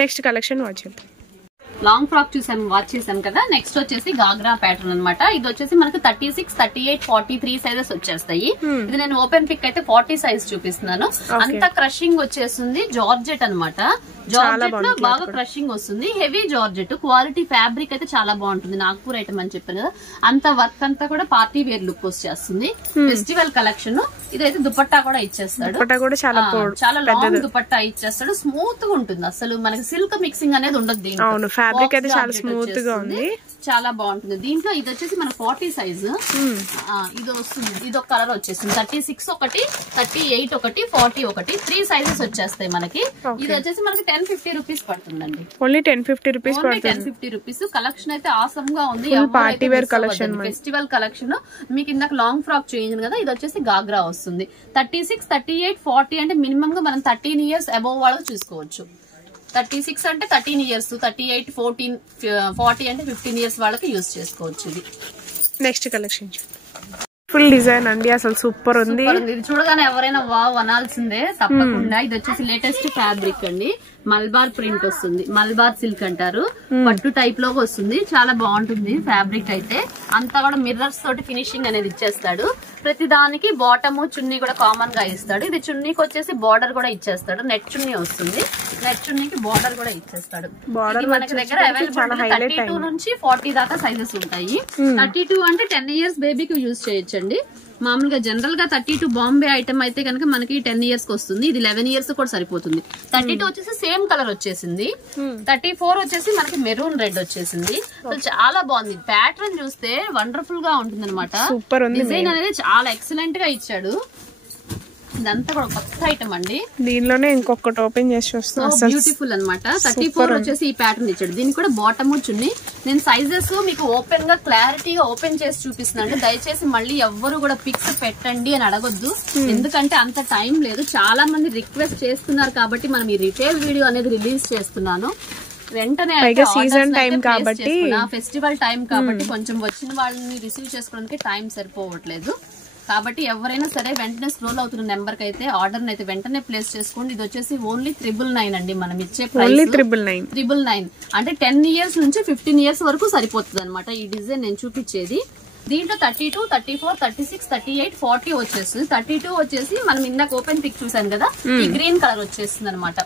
నెక్స్ట్ కలెక్షన్ వాచ్ చేద్దాం. లాంగ్ ఫ్రాక్ వాచ్ చేసాం కదా. నెక్స్ట్ వచ్చేసి గాగ్రా ప్యాటర్న్ అన్నమాట. ఇది వచ్చేసి మనకి 36, 38, 43 సైజెస్ వచ్చేస్తాయి. ఇది నేను ఓపెన్ పిక్ అయితే 40 సైజ్ చూపిస్తున్నాను. అంతా క్రషింగ్ వచ్చేస్తుంది, జార్జెట్ అన్నమాట. జార్జెట్ లో బాగా క్రషింగ్ వస్తుంది, హెవీ జార్జెట్ క్వాలిటీ. ఫ్యాబ్రిక్ అయితే చాలా బాగుంటుంది, నాగ్పూర్ ఐటమ్ అని చెప్పాను కదా. అంత వర్క్ అంతా కూడా పార్టీ వేర్ లుక్ వచ్చేస్తుంది. Festival collection. ఇదైతే దుపట్టా కూడా ఇచ్చేస్తాడు, చాలా లాంగ్ దుపట్టా ఇచ్చేస్తాడు. స్మూత్ గా ఉంటుంది, అసలు మనకి సిల్క్ మిక్సింగ్ అనేది ఉండదు దీంట్లో. ఫ్యాబ్రిక్ అయితే చాలా స్మూత్ గా ఉంది, చాలా బాగుంటుంది. దీంట్లో ఇది వచ్చేసి మన 40 సైజు ఇది వస్తుంది. ఇది ఒక కలర్ వచ్చేసింది, 36 ఒకటి, 38 ఒకటి, 40 ఒకటి, 3 సైజెస్ వచ్చేస్తాయి మనకి. ఇది వచ్చేసి మనకి 1050 రూపీస్ పడుతుందండి, ఓన్లీ 1050 రూపీస్. 1050 రూపీస్. కలెక్షన్ అయితే ఆసమ్ గా ఉంది, party wear collection, festival collection. మీకు ఇందాక లాంగ్ ఫ్రాక్ చేంజ్ కదా, ఇది వచ్చేసి గాగ్రా వస్తుంది. 36, 38, 40 అంటే మినిమం గా మనం 13 years అబౌవ్ వాళ్ళకి చూసుకోవచ్చు. 36 అంటే 13 years, 38, 14, 40 అంటే 15 years వాళ్ళకి యూజ్ చేసుకోవచ్చు. ఇది నెక్స్ట్ కలెక్షన్ ఫుల్ డిజైన్ అండి, అసలు సూపర్ ఉంది. ఇది చూడగానే ఎవరైనా వావ్ అనాల్సిందే తప్పకుండా. ఇది వచ్చేసి లేటెస్ట్ ఫ్యాబ్రిక్ అండి, మల్బార్ ప్రింట్ వస్తుంది, మల్బార్ సిల్క్ అంటారు, పట్టు టైప్ లో వస్తుంది. చాలా బాగుంటుంది ఫ్యాబ్రిక్ అయితే. అంతా కూడా మిర్రర్స్ తోటి ఫినిషింగ్ అనేది ఇచ్చేస్తాడు. ప్రతి దానికి బాటమ్ చున్నీ కూడా కామన్ గా ఇస్తాడు. ఇది చున్నీకి వచ్చేసి బార్డర్ కూడా ఇచ్చేస్తాడు, నెట్ చున్నీ వస్తుంది, నెట్ చున్నీకి బార్డర్ కూడా ఇచ్చేస్తాడు. మనకి దగ్గర అవైలబుల్ 32 నుంచి 40 దాకా సైజెస్ ఉంటాయి. 32 అంటే 10 years బేబీకి యూజ్ చేయొచ్చండి. మామూలుగా జనరల్ గా 32 బాంబే ఐటమ్ అయితే కనుక మనకి 10 years కి వస్తుంది. ఇది 11 years కూడా సరిపోతుంది. 32 వచ్చేసి సేమ్ కలర్ వచ్చేసింది. 34 వచ్చేసి మనకి మెరూన్ రెడ్ వచ్చేసింది. చాలా బాగుంది. ప్యాటర్న్ చూస్తే వండర్ఫుల్ గా ఉంటుంది అనమాట. డిజైన్ అనేది చాలా ఎక్సలెంట్ గా ఇచ్చాడు. ఇదంతా కూడా కొత్త ఐటమ్ అండి. దీనిలోనే ఇంకొకటి ఓపెన్ చేసి వస్తాం, బ్యూటిఫుల్ అనమాట. 34 వచ్చేసి ఈ ప్యాటర్న్ ఇచ్చాడు. దీనికి కూడా బాటమ్ చున్నీ. నేను సైజెస్ మీకు ఓపెన్ గా క్లారిటీగా ఓపెన్ చేసి చూపిస్తున్నాను. దయచేసి మళ్ళీ ఎవ్వరు కూడా పిక్స్ పెట్టండి అని అడగొద్దు, ఎందుకంటే అంత టైం లేదు. చాలా మంది రిక్వెస్ట్ చేస్తున్నారు కాబట్టి మనం ఈ రిటైల్ వీడియో అనేది రిలీజ్ చేస్తున్నాను. వెంటనే సీజన్ టైం కాబట్టి, ఫెస్టివల్ టైం కాబట్టి కొంచెం వచ్చిన వాళ్ళని రిసీవ్ చేసుకోవడానికి టైం సరిపోవట్లేదు. కాబట్టి ఎవరైనా సరే వెంటనే స్క్రోల్ అవుతున్న నెంబర్ కి అయితే ఆర్డర్ అయితే వెంటనే ప్లేస్ చేసుకోండి. ఇది వచ్చేసి ఓన్లీ 999 అండి మనం ఇచ్చే ప్రైస్. 999 అంటే 10 years నుంచి 15 years వరకు సరిపోతుంది అనమాట ఈ డిజైన్ నేను చూపించేది. దీంట్లో 32, 34, 36, 38, 40 వచ్చేస్తుంది. 32 వచ్చేసి మనం ఇందాక ఓపెన్ పిక్ చూసాం కదా, ఈ గ్రీన్ కలర్ వచ్చేస్తుంది అనమాట.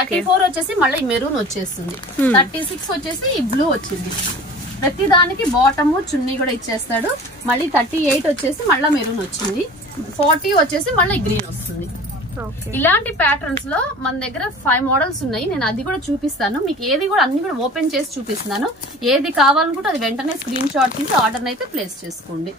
34 వచ్చేసి మళ్ళీ మెరూన్ వచ్చేస్తుంది. 36 వచ్చేసి ఈ బ్లూ వచ్చింది. ప్రతి దానికి బాటమ్ చున్నీ కూడా ఇచ్చేస్తాడు. మళ్ళీ 38 వచ్చేసి మళ్ళీ మెరూన్ వచ్చింది. 40 వచ్చేసి మళ్ళీ గ్రీన్ వస్తుంది. ఇలాంటి ప్యాటర్న్స్ లో మన దగ్గర 5 మోడల్స్ ఉన్నాయి. నేను అది కూడా చూపిస్తాను మీకు. ఏది కూడా అన్ని కూడా ఓపెన్ చేసి చూపిస్తున్నాను. ఏది కావాలనుకుంటే అది వెంటనే స్క్రీన్ షాట్ తీసి ఆర్డర్ అయితే ప్లేస్ చేసుకోండి.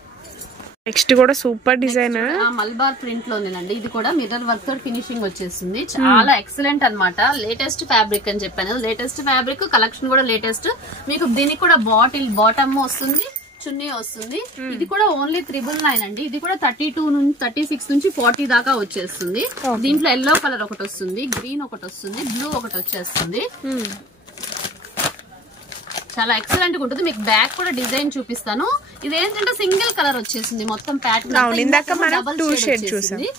నెక్స్ట్ కూడా సూపర్ డిజైన్ మల్బార్ ప్రింట్ లోనేనండి. ఇది కూడా మిర్రర్ వర్క్ తో ఫినిషింగ్ వచ్చేస్తుంది. చాలా ఎక్సలెంట్ అన్నమాట. లేటెస్ట్ ఫ్యాబ్రిక్ అని చెప్పాను, లేటెస్ట్ ఫ్యాబ్రిక్. కలెక్షన్ కూడా లేటెస్ట్. మీకు దీనికి కూడా బాటమ్ వస్తుంది, చున్నీ వస్తుంది. ఇది కూడా ఓన్లీ 999 అండి. ఇది కూడా 32 నుంచి 36 నుంచి 40 దాకా వచ్చేస్తుంది. దీంట్లో ఎల్లో కలర్ ఒకటి వస్తుంది, గ్రీన్ ఒకటి వస్తుంది, బ్లూ ఒకటి వచ్చేస్తుంది. చాలా ఎక్సలెంట్ గా ఉంటుంది. మీకు బ్యాక్ కూడా డిజైన్ చూపిస్తాను. ఇది ఏంటంటే సింగిల్ కలర్ వచ్చేసింది మొత్తం ప్యాటర్న్, డబుల్ షేడ్ వచ్చేసింది.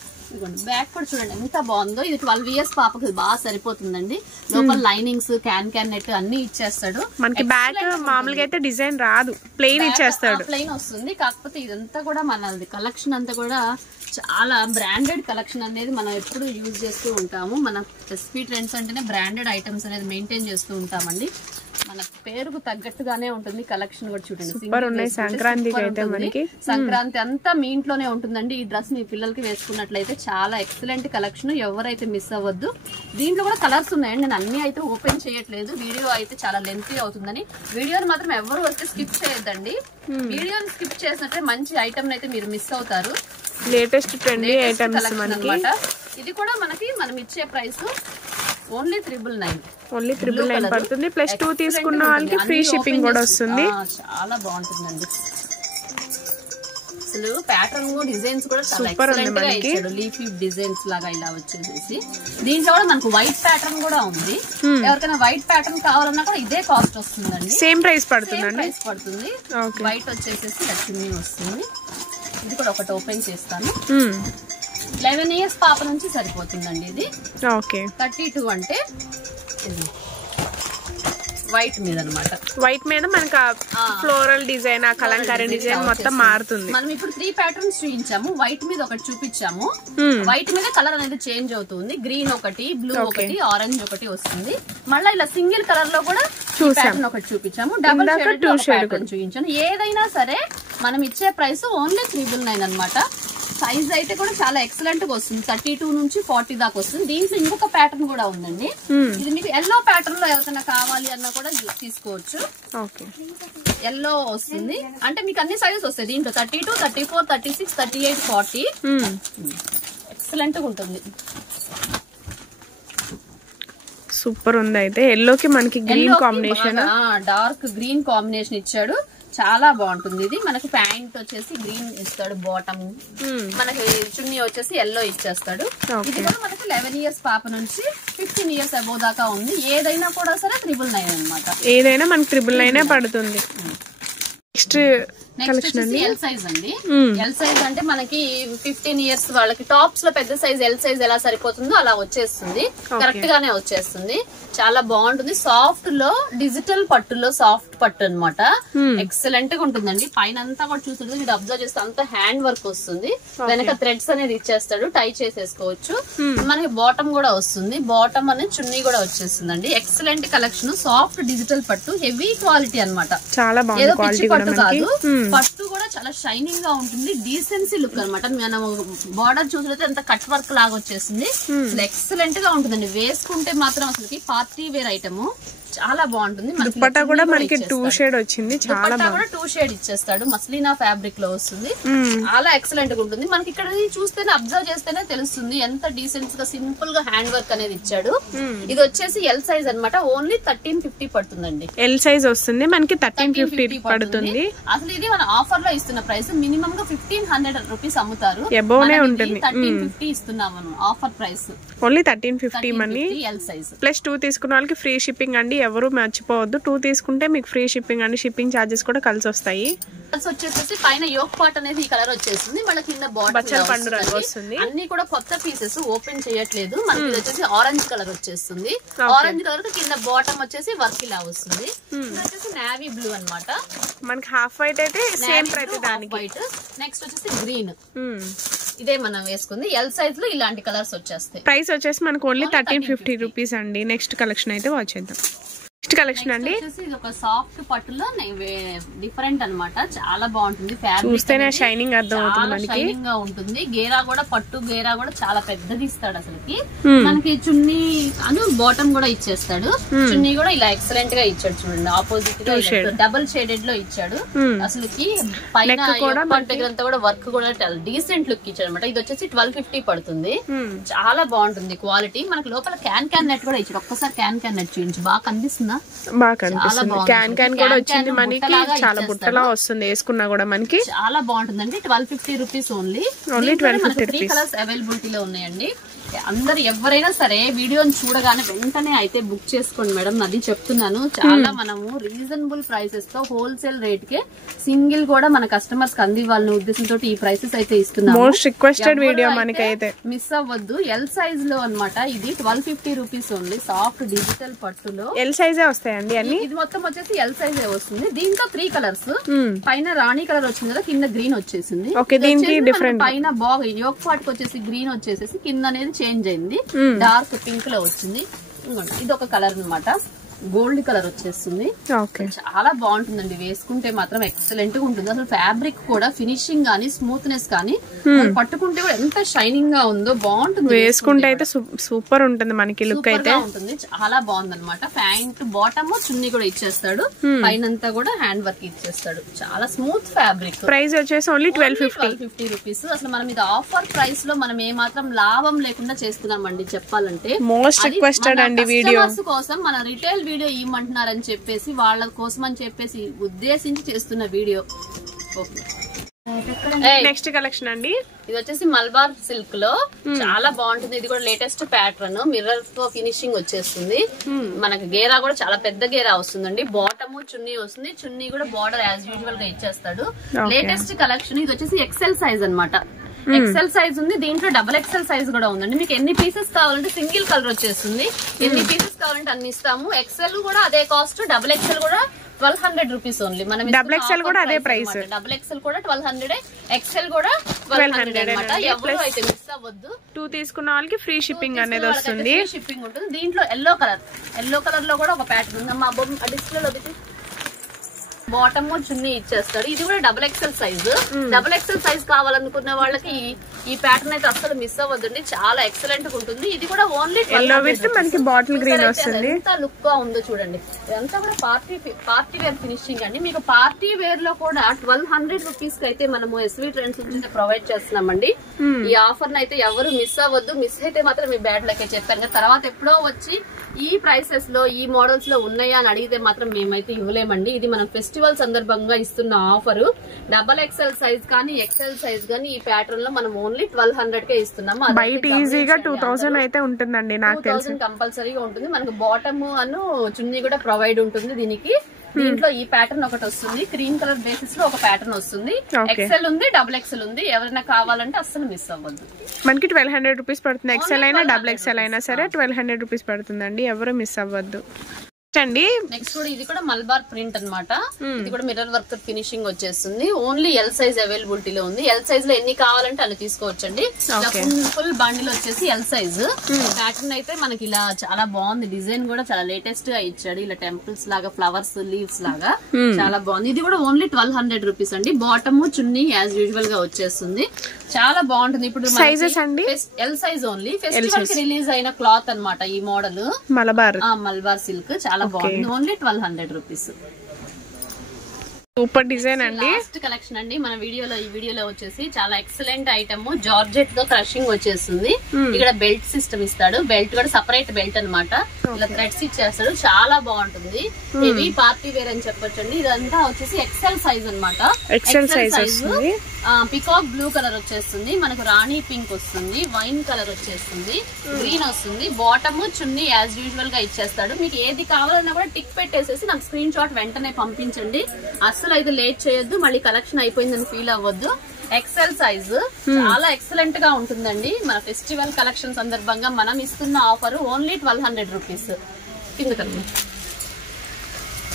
బ్యాక్ కూడా చూడండి ఎంత బాగుందో. ఇది 12 years పాపకి బాగా సరిపోతుందండి. లోపల లైనింగ్స్ క్యాన్ నెట్ అన్ని ఇచ్చేస్తాడు. మనకి బ్యాక్ మామూలుగా అయితే డిజైన్ రాదు, ప్లెయిన్ ఇచ్చేస్తాడు. ప్లెయిన్ వస్తుంది. కాకపోతే ఇదంతా కూడా మనది కలెక్షన్ అంతా కూడా చాలా బ్రాండెడ్ కలెక్షన్ అనేది మనం ఎప్పుడు యూజ్ చేస్తూ ఉంటాము. మన ఎస్పీ ట్రెండ్స్ అంటేనే బ్రాండెడ్ ఐటమ్స్ అనేది మెయింటైన్ చేస్తూ ఉంటామండి. మన పేరుకు తగ్గట్టుగానే ఉంటుంది కలెక్షన్ కూడా. చూడండి సంక్రాంతి అంతా మీ ఇంట్లోనే ఉంటుందండి. ఈ డ్రెస్ మీ పిల్లలకి వేసుకున్నట్లయితే చాలా ఎక్సలెంట్ కలెక్షన్, ఎవరైతే మిస్ అవ్వద్దు. దీంట్లో కూడా కలర్స్ ఉన్నాయండి. నేను అన్ని అయితే ఓపెన్ చేయట్లేదు, వీడియో అయితే చాలా లెంతీ అవుతుందని. వీడియోని మాత్రం ఎవరు వచ్చి స్కిప్ చేయొద్దండి. వీడియోని స్కిప్ చేసినట్టే మంచి ఐటమ్ అయితే మీరు మిస్ అవుతారు. లేటెస్ట్ ట్రెండీ ఐటమ్స్ అన్నమాట. ఇది కూడా మనం ఇచ్చే ప్రైస్ ఓన్లీ 999 పడుతుంది. ప్లస్ 2 తీసుకున్న వాళ్ళకి ఫ్రీ షిప్పింగ్ కూడా వస్తుంది. చాలా బాగుంటుందండి. అసలు ప్యాటర్న్ డిజైన్స్ కూడా చాలా ఎక్సలెంట్ గా ఇచ్చాడు. లీఫీ డిజైన్స్ లాగా ఇలా వచ్చేసి దీంట్లో కూడా మనకు వైట్ ప్యాటర్న్ కూడా ఉంది. ఎవరికైనా వైట్ ప్యాటర్న్ కావాలన్నా కూడా ఇదే కాస్ట్ వస్తుందండి. సేమ్ ప్రైస్ పడుతుంది. వైట్ వచ్చేసేసి లక్ష్మీ వస్తుంది. ఇది కూడా ఒకటి ఓపెన్ చేస్తాను. 11 years పాప నుంచి సరిపోతుందండి ఇది. 32 అంటే వైట్ మీద అన్నమాట. వైట్ మీద మనకి ఫ్లోరల్ డిజైన్, కలంకారీ డిజైన్ మొత్తం మారుతుంది. మనం ఇప్పుడు 3 ప్యాటర్న్స్ చూపించాము. వైట్ మీద ఒకటి చూపించాము. వైట్ మీద కలర్ అనేది చేంజ్ అవుతుంది. గ్రీన్ ఒకటి, బ్లూ ఒకటి, ఆరెంజ్ ఒకటి వస్తుంది. మళ్ళీ ఇలా సింగిల్ కలర్ లో కూడా ప్యాటర్న్ ఒకటి చూపించాము. డబుల్ షేడ్ చూపించాను. ఏదైనా సరే మనం ఇచ్చే ప్రైస్ ఓన్లీ 399 అన్నమాట. సైజ్ అయితే కూడా చాలా ఎక్సలెంట్ గా వస్తుంది. 32 నుంచి 40 దాకా వస్తుంది. దీంట్లో ఇంకొక ప్యాటర్న్ కూడా ఉందండి. ఇది మీకు ఎల్లో ప్యాటర్న్ లో ఎవరికైనా కావాలి అన్నా కూడా తీసుకోవచ్చు. ఎల్లో వస్తుంది అంటే మీకు అన్ని సైజెస్ వస్తాయి దీంట్లో. 32, 34, 36, 38, 40 ఎక్సలెంట్ గా ఉంటుంది. సూపర్ ఉంది. అయితే ఎల్లోకి మనకి green combination, dark green combination ఇచ్చాడు. చాలా బాగుంటుంది. ఇది మనకి ప్యాంట్ వచ్చేసి గ్రీన్ ఇస్తాడు, బాటమ్ మనకి చున్నీ వచ్చేసి ఎల్లో ఇచ్చేస్తాడు. ఇది కూడా మనకి 11 years పాప నుంచి 15 years అబోవ్ దాకా ఉంది. ఏదైనా కూడా సరే 999 అన్నమాట. ఏదైనా మనకి 999 పడుతుంది. నెక్స్ట్ ఎల్ సైజ్ అండి. ఎల్ సైజ్ అంటే మనకి 15 years వాళ్ళకి టాప్స్ లో పెద్ద సైజ్ ఎల్ సైజ్ ఎలా సరిపోతుందో అలా వచ్చేస్తుంది. కరెక్ట్ గానే వచ్చేస్తుంది. చాలా బాగుంటుంది. సాఫ్ట్ లో డిజిటల్ పట్టులో సాఫ్ట్ పట్టు అన్నమాట. ఎక్సలెంట్ గా ఉంటుందండి. పైన అంతా కూడా చూస్తుంటే మీరు అబ్జర్వ్ చేస్తే అంతా హ్యాండ్ వర్క్ వస్తుంది. వెనక థ్రెడ్స్ అనేది ఇచ్చేస్తాడు, టై చేసేసుకోవచ్చు. మనకి బాటమ్ కూడా వస్తుంది. బాటమ్ అనేది చున్నీ కూడా వచ్చేస్తుందండి. Excellent collection. సాఫ్ట్ డిజిటల్ పట్టు, హెవీ క్వాలిటీ అన్నమాట. చాలా బాగుంది. పిచ్చి పట్టు కాదు, పట్టు కూడా చాలా షైనింగ్ గా ఉంటుంది. డీసెన్సీ లుక్ అనమాట. మనం బార్డర్ చూసినట్లయితే అంత కట్ వర్క్ లాగా వచ్చేసింది. అసలు ఎక్సలెంట్ గా ఉంటుందండి. వేసుకుంటే మాత్రం అసలు పార్టీ వేర్ ఐటమ్ చాలా బాగుంటుంది. దుపట్టా కూడా మనకి 2 షేడ్ వచ్చింది. చాలా కూడా 2 షేడ్ ఇచ్చేస్తాడు. మస్లీనా ఫ్యాబ్రిక్ లో వస్తుంది. చాలా ఎక్సలెంట్ గా ఉంటుంది. మనకి ఇక్కడ చూస్తేనే అబ్జర్వ్ చేస్తేనే తెలుస్తుంది ఎంత డీసెంట్ గా సింపుల్ గా హ్యాండ్ వర్క్ అనేది ఇచ్చాడు. ఇది వచ్చేసి ఎల్ సైజ్ అన్నమాట. ఓన్లీ 1350 పడుతుందండి. ఎల్ సైజ్ వస్తుంది మనకి 1350 పడుతుంది. అసలు ఇది మన ఆఫర్ లో ఇస్తున్న ప్రైస్ మినిమం గా 1500 రూపీస్ అమ్ముతారు. ఎబోనే ఉంటుంది. 1350 ఇస్తున్నాం మనం offer price. Only 1350 money. L size plus 2 తీసుకున్న వాళ్ళకి ఫ్రీ షిప్పింగ్ అండి. ఎవరు మర్చిపోవద్దు. 2 తీసుకుంటే మీకు ఫ్రీ షిప్పింగ్ అండి. షిప్పింగ్ ఛార్జెస్ కూడా కలిసి వస్తాయి. వచ్చేసి పైన యోక్ పార్ట్ అనేది ఈ కలర్ వచ్చేసింది. మళ్ళీ కింద బాటమ్ పండు రంగు వస్తుంది. అన్ని కూడా కొత్త పీసెస్ ఓపెన్ చేయట్లేదు. మనకి వచ్చేసి ఆరెంజ్ కలర్ వచ్చేస్తుంది. ఆరెంజ్ కలర్ కింద బాటమ్ వచ్చేసి వర్క్ ఇలా వస్తుంది. వచ్చేసి నావీ బ్లూ అన్నమాట. మనకి హాఫ్ వైట్ అయితే సేమ్ ప్రతి దానికి వైట్. నెక్స్ట్ వచ్చేసి గ్రీన్. ఇదే మనం వేసుకుంది. ఎల్ సైజ్ లో ఇలాంటి కలర్స్ వచ్చేస్తాయి. ప్రైస్ వచ్చేసి మనకు ఓన్లీ 1350 రూపీస్ అండి. నెక్స్ట్ కలెక్షన్ అయితే వాచ్ చేద్దాం. నెక్స్ట్ కలెక్షన్ అండి. ఇది ఒక సాఫ్ట్ పట్టులో డిఫరెంట్ అన్నమాట. చాలా బాగుంటుంది. చూస్తేనే షైనింగ్ అర్థం అవుతుంది. మనకి షైనింగ్ గా ఉంటుంది. గేరా కూడా పట్టు గేరా కూడా చాలా పెద్దది ఇస్తాడు. అసలుకి మనకి చున్నీ అను బాటమ్ కూడా ఇచ్చేస్తాడు. చున్నీ కూడా ఇలా ఎక్సలెంట్ గా ఇచ్చాడు. చూడండి ఆపోజిట్ గా డబుల్ షేడెడ్ లో ఇచ్చాడు. అసలుకి పైన అంతా కూడా వర్క్ కూడా డీసెంట్ లుక్ ఇచ్చాడు అనమాట. ఇది వచ్చేసి 1250 పడుతుంది. చాలా బాగుంటుంది క్వాలిటీ. మనకి లోపల క్యాన్ నెట్ కూడా ఇచ్చాడు. ఒక్కసారి క్యాన్ నెట్ చూపించి బాగా కనిపిస్తుందా? బాగా కనిపిస్తుంది. క్యాన్ కూడా వచ్చింది మనకి. చాలా బుట్టలా వస్తుంది వేసుకున్నా కూడా మనకి. చాలా బాగుంటుందండి. 1250 rupees only. 1250 rupees. 3 colours availability లో ఉన్నాయండి. అందరు ఎవరైనా సరే వీడియోని చూడగానే వెంటనే అయితే బుక్ చేసుకోండి మేడం, అది చెప్తున్నాను. చాలా మనము రీజనబుల్ ప్రైసెస్ తో హోల్సేల్ రేట్ కే సింగిల్ కూడా మన కస్టమర్స్ కి అందివ్వాలనే ఉద్దేశంతో ఈ ప్రైసెస్ అయితే ఇస్తున్నాము. మోస్ట్ రిక్వెస్టెడ్ వీడియో మనకైతే మిస్ అవ్వద్దు. ఎల్ సైజ్ లో అన్నమాట ఇది 1250 రూపీస్ ఓన్లీ. సాఫ్ట్ డిజిటల్ పట్టులో ఎల్ సైజే వస్తాయండి అన్ని. ఇది మొత్తం వచ్చేసి ఎల్ సైజే వస్తుంది. దీంట్లో 3 కలర్స్, పైన రాణి కలర్ వచ్చింది కదా, కింద గ్రీన్ వచ్చేసింది. దీనికి డిఫరెంట్ పైన బాగా యోక్ పార్ట్ వచ్చేసి గ్రీన్ వచ్చేసేసి కింద అనేది చేంజ్ అయింది, డార్క్ పింక్ లో వచ్చింది. ఇది ఒక కలర్ అన్నమాట, గోల్డ్ కలర్ వచ్చేస్తుంది. చాలా బాగుంటుందండి, వేసుకుంటే మాత్రం ఎక్సలెంట్ గా ఉంటుంది. అసలు ఫ్యాబ్రిక్ కూడా ఫినిషింగ్ గానీ స్మూత్నెస్ కానీ పట్టుకుంటే కూడా ఎంత షైనింగ్ గా ఉందో, బాగుంటుంది. వేసుకుంటే అయితే సూపర్ ఉంటుంది, మనకి లుక్ అయితే ఉంటుంది. చాలా బాగుంది అనమాట. ప్యాంట్ బాటమ్ చున్నీ కూడా ఇచ్చేస్తాడు, పైనంతా కూడా హ్యాండ్ వర్క్ ఇచ్చేస్తాడు. చాలా స్మూత్ ఫ్యాబ్రిక్. ప్రైస్ వచ్చేసి ఓన్లీ 1250 రూపీస్. అసలు మనం ఇది ఆఫర్ ప్రైస్ లో మనం ఏ మాత్రం లాభం లేకుండా చేస్తున్నామండి చెప్పాలంటే. మోస్ట్ రిక్వెస్టెడ్ అండి వీడియో కోసం మన రిటైల్ వీడియో ఇవ్వమంటున్నారని చెప్పేసి వాళ్ళ కోసం అని చెప్పేసి ఉద్దేశించి చేస్తున్న వీడియో. నెక్స్ట్ కలెక్షన్ అండి, ఇది వచ్చేసి మల్బార్ సిల్క్ లో చాలా బాగుంటుంది. ఇది కూడా లేటెస్ట్ ప్యాటర్న్, మిర్రర్ తో ఫినిషింగ్ వచ్చేస్తుంది. మనకి గేరా కూడా చాలా పెద్ద గేరా వస్తుందండి. బాటమ్ చున్నీ వస్తుంది, చున్నీ కూడా బార్డర్ యాజ్ యూజువల్ గా ఇచ్చేస్తాడు. Latest collection. ఇది వచ్చేసి ఎక్సెల్ సైజ్ అన్నమాట. ఎక్సెల్ సైజ్ ఉంది, దీంట్లో డబుల్ ఎక్సెల్ సైజ్ కూడా ఉందండి. మీకు ఎన్ని పీసెస్ కావాలంటే సింగిల్ కలర్ వచ్చేస్తుంది, ఎన్ని పీసెస్ కావాలంటే అన్ని ఇస్తాము. ఎక్సెల్ కూడా అదే కాస్ట్, డబుల్ ఎక్సెల్ కూడా 1200 రూపీస్ ఓన్లీ. మనం డబుల్ ఎక్సెల్ కూడా అదే ప్రైస్. డబుల్ ఎక్సెల్ కూడా 1200, ఎక్సెల్ కూడా 1200 అన్నమాట. ఎవరు అయితే మిస్ అవ్వద్దు. 2 తీసుకున్న వాళ్ళకి ఫ్రీ షిప్పింగ్ అనేది వస్తుంది. షిప్పింగ్ ఉంటుంది. దీంట్లో ఎల్లో కలర్ లో కూడా ఒక ప్యాటర్న్ ఉంది. మా డిస్ప్లే లో బాటమ్ చున్నీ ఇచ్చేస్తాడు. ఇది కూడా double XL size. Double XL size కావాలనుకున్న వాళ్ళకి ఈ ప్యాటర్న్ అయితే అసలు మిస్ అవ్వద్దండి, చాలా ఎక్సలెంట్ గా ఉంటుంది. ఇది కూడా ఓన్లీ మనకి బాటిల్ గ్రీన్ వస్తుంది. ఎంత లుక్ గా ఉందో చూడండి. ఇదంతా కూడా పార్టీ వేర్ ఫినిషింగ్ అండి. మీకు పార్టీ వేర్ లో కూడా 1200 రూపీస్ కి అయితే మనము ఎస్వి ట్రెండ్స్ నుంచి ప్రొవైడ్ చేస్తున్నామండి. ఈ ఆఫర్ అయితే ఎవరు మిస్ అవ్వద్దు. మిస్ అయితే మాత్రం మీ బ్యాడ్ లకే చెప్పాను కదా, తర్వాత ఎప్పుడో వచ్చి ఈ ప్రైసెస్ లో ఈ మోడల్స్ లో ఉన్నాయా అని అడిగితే మాత్రం మేమైతే ఇవ్వలేమండి. ఇది మనం ఫెస్టివల్ సందర్భంగా ఇస్తున్న ఆఫర్. డబల్ ఎక్సెల్ సైజ్ కానీ ఎక్సెల్ సైజ్ కానీ ఈ ప్యాటర్న్ లో మనం ఓన్లీ 1200 కే ఇస్తున్నాము. బయట ఈజీగా 2000 అయితే ఉంటుందండి, నాకు తెలిసి కంపల్సరీగా ఉంటుంది. మనకు బాటమ్ అను చున్నీ కూడా ప్రొవైడ్ ఉంటుంది దీనికి. దీంట్లో ఈ ప్యాటర్న్ ఒకటి వస్తుంది, క్రీమ్ కలర్ బేసిస్ లో ఒక ప్యాటర్న్ వస్తుంది. ఎక్సెల్ ఉంది, డబుల్ ఎక్సెల్ ఉంది. ఎవరైనా కావాలంటే అస్సలు మిస్ అవ్వద్దు. మనకి 1200 రూపీస్ పడుతుంది. ఎక్సెల్ అయినా డబుల్ ఎక్సెల్ అయినా సరే 1200 రూపీస్ పడుతుందండి, ఎవరు మిస్ అవ్వద్దు. నెక్స్ట్ కూడా ఇది కూడా మల్బార్ ప్రింట్ అన్నమాట. ఇది కూడా మిర్రర్ వర్క్ ఫినిషింగ్ వచ్చేస్తుంది. ఓన్లీ ఎల్ సైజ్ అవైలబిలిటీలో ఉంది. ఎల్ సైజ్ లో ఎన్ని కావాలంటే అన్ని తీసుకోవచ్చండి. ఫుల్ బండిల్ వచ్చేసి ఎల్ సైజ్. ప్యాటర్న్ అయితే మనకి ఇలా చాలా బాగుంది. డిజైన్ కూడా చాలా లేటెస్ట్ గా ఇచ్చాడు. ఇలా టెంపుల్స్ లాగా, ఫ్లవర్స్, లీవ్స్ లాగా చాలా బాగుంది. ఇది కూడా ఓన్లీ 1200 రూపీస్ అండి. బాటమ్ చున్నీ యాజ్ యూజువల్ గా వచ్చేస్తుంది. చాలా బాగుంటుంది. ఇప్పుడు ఎల్ సైజ్ ఓన్లీ. ఫెస్టివల్ కి రిలీజ్ అయిన క్లాత్ అన్నమాట ఈ మోడల్. మల్బార్ సిల్క్ చాలా బాగుంది. Only 1200 rupees. సూపర్ డిజైన్ అండి. లాస్ట్ కలెక్షన్ అండి మన ఈ వీడియోలో వచ్చేసి చాలా ఎక్సలెంట్ ఐటమ్. జార్జెట్ తో క్రషింగ్ వచ్చేస్తుంది. ఇక్కడ బెల్ట్ సిస్టమ్ ఇస్తాడు. బెల్ట్ కూడా సపరేట్ బెల్ట్ అన్నమాట. ఇలా థ్రెడ్స్ ఇచ్చేస్తాడు. చాలా బాగుంటుంది. హెవీ పార్టీ వేర్ అని చెప్పొచ్చండి. ఇదంతా వచ్చేసి ఎక్సెల్ సైజ్ అన్నమాట. XL size. Peacock blue colour వచ్చేస్తుంది. మనకు రాణి పింక్ వస్తుంది, వైన్ కలర్ వచ్చేస్తుంది, గ్రీన్ వస్తుంది. బాటమ్ చున్నీ యాజ్ యూజువల్ గా ఇచ్చేస్తాడు. మీకు ఏది కావాలన్నా కూడా టిక్ పెట్టేసేసి నాకు స్క్రీన్ షాట్ వెంటనే పంపించండి. అస్సలు అయితే లేట్ చేయొద్దు, మళ్ళీ కలెక్షన్ అయిపోయిందని ఫీల్ అవ్వద్దు. ఎక్సెల్ సైజ్ చాలా ఎక్సలెంట్ గా ఉంటుందండి. మన ఫెస్టివల్ కలెక్షన్ సందర్భంగా మనం ఇస్తున్న ఆఫర్ ఓన్లీ 1200 రూపీస్.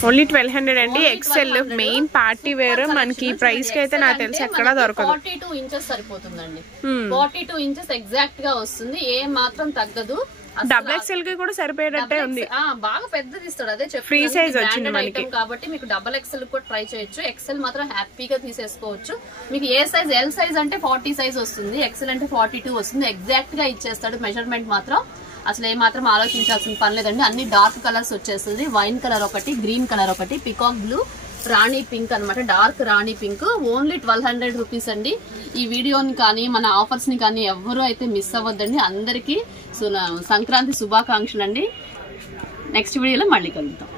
ఓన్లీ 1200 అండి. ఎక్సెల్ మెయిన్ పార్టీ వేర్ మనకి ప్రైస్ కి అయితే నాకు తెలిసి ఎక్కడ దొరకదు. 42 ఇంచెస్ సరిపోతుందండి. 42 ఇంచెస్ ఎగ్జాక్ట్ గా వస్తుంది, ఏ మాత్రం తగ్గదు. డబుల్ ఎక్సెల్ కి కూడా సరిపోయేటట్టే ఉంది. బాగా పెద్దది ఇస్తాడు. అదే ఫ్రీ సైజ్ వచ్చింది మనకి కాబట్టి మీకు డబుల్ ఎక్సెల్ కూడా ట్రై చేయొచ్చు. ఎక్సెల్ మాత్రం హ్యాపీగా తీసేసుకోవచ్చు. మీకు ఏ సైజ్, ఎల్ సైజ్ అంటే 40 సైజ్ వస్తుంది, ఎక్సెల్ అంటే 42 వస్తుంది. ఎగ్జాక్ట్ గా ఇచ్చేస్తాడు. మెజర్మెంట్ మాత్రం అసలు ఏమాత్రం ఆలోచించాల్సిన పని లేదండి. అన్ని డార్క్ కలర్స్ వచ్చేస్తుంది. వైన్ కలర్ ఒకటి, గ్రీన్ కలర్ ఒకటి, పికాక్ బ్లూ, రాణి పింక్ అనమాట. డార్క్ రాణి పింక్. ఓన్లీ 1200 రూపీస్ అండి. ఈ వీడియోని కానీ మన ఆఫర్స్ ని కానీ ఎవరు అయితే మిస్ అవ్వద్దండి. అందరికీ సంక్రాంతి శుభాకాంక్షలు అండి. నెక్స్ట్ వీడియోలో మళ్ళీ కలుద్దాం.